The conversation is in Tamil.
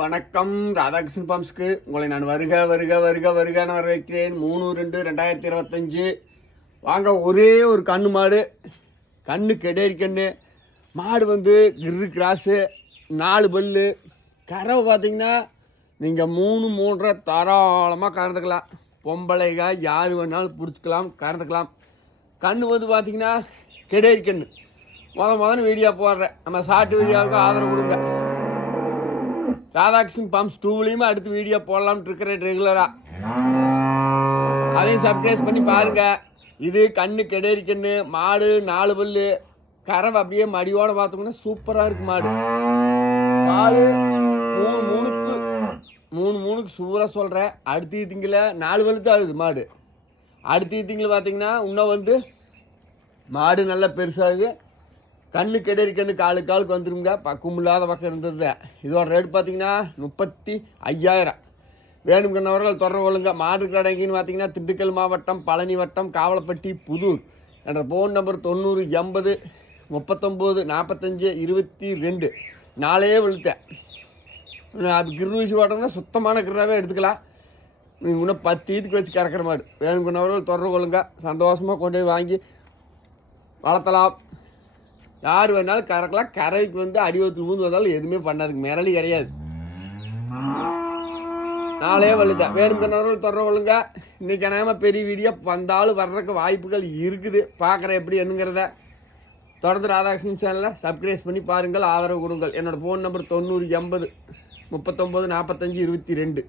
வணக்கம். ராதாகிருஷ்ணன் பம்ப்ஸ்க்கு உங்களை நான் வருக வரவேற்கிறேன். 3/2/2025. வாங்க, ஒரே ஒரு கண்ணு மாடு, கண்ணு கெடேரி கண்ணு மாடு வந்து கிரு கிராஸு, 4 பல்லு கறவை. பார்த்தீங்கன்னா நீங்கள் 3-3.5 தாராளமாக கறந்துக்கலாம். பொம்பளைங்க யார் வேணாலும் பிடிச்சிக்கலாம், கறந்துக்கலாம். கண்ணு வந்து பார்த்தீங்கன்னா கெடேரி கண்ணு. முதன்னு வீடியோ போடுறேன். நம்ம ஷார்ட் வீடியோவுக்கு ஆதரவு கொடுங்க. ராதாகிருஷ்ணன் பம்ப்ஸ் 2லையுமே அடுத்து வீடியோ போடலாம்னு இருக்கிறேன் ரெகுலராக. அதையும் சப்ஸ்கிரைப் பண்ணி பாருங்க. இது கண்ணு கெடேரி கண்ணு மாடு, 4 பல்லு கறவை. அப்படியே மடியோட பார்த்தோம்னா சூப்பராக இருக்கு மாடு. பால் 3-3க்கு சூப்பராக சொல்கிறேன். அடுத்த திங்கில் 4 பல்லு தான் ஆகுது மாடு. அடுத்த திங்கில் பார்த்தீங்கன்னா இன்னும் வந்து மாடு நல்லா பெருசாகுது. கண்ணு கெடேரி கண்ணு காலுக்கு வந்துருங்க. பக்கம் இல்லாத பக்கம் இருந்தது. இதோட ரேட் பார்த்தீங்கன்னா 35,000. வேணும்கிறவர்கள் தொடர்பு கொள்ளுங்க. மாடு கடைக்குன்னு பார்த்தீங்கன்னா திண்டுக்கல் மாவட்டம், பழனி வட்டம், காவலப்பட்டி, புதூர் என்ற ஃபோன் நம்பர் 90 80 39 45 22. நாளே வெளுத்தேன். அது கிரு வீசி ஓட்டோம்னா சுத்தமான கிராவே எடுத்துக்கலாம். நீங்கள் இன்னும் 10 ஈத்துக்கு வச்சு கறக்கிற மாடு. வேணும்கிறவர்கள் தொடர்பு கொள்ளுங்க. சந்தோஷமாக கொண்டு போய் வாங்கி வளர்த்தலாம். யார் வேணாலும் கறக்கலாம். கறவைக்கு வந்து அடிவத்து ஊந்து வந்தாலும் எதுவுமே பண்ணாதுங்க. மிரளி கிடையாது. நாளே வலுதான். வேணும்கிறவர்கள் தொடர்பு கொள்ளுங்க. இன்னைக்கு நாம பெரிய வீடியோ வந்தாலும் வர்றதுக்கு வாய்ப்புகள் இருக்குது. பார்க்குறேன் எப்படி என்னங்கிறத. தொடர்ந்து ராதாகிருஷ்ணன் சேனலை சப்ஸ்கிரைப் பண்ணி பாருங்கள், ஆதரவு கொடுங்கள். என்னோட ஃபோன் நம்பர் 90 80 39 45 22.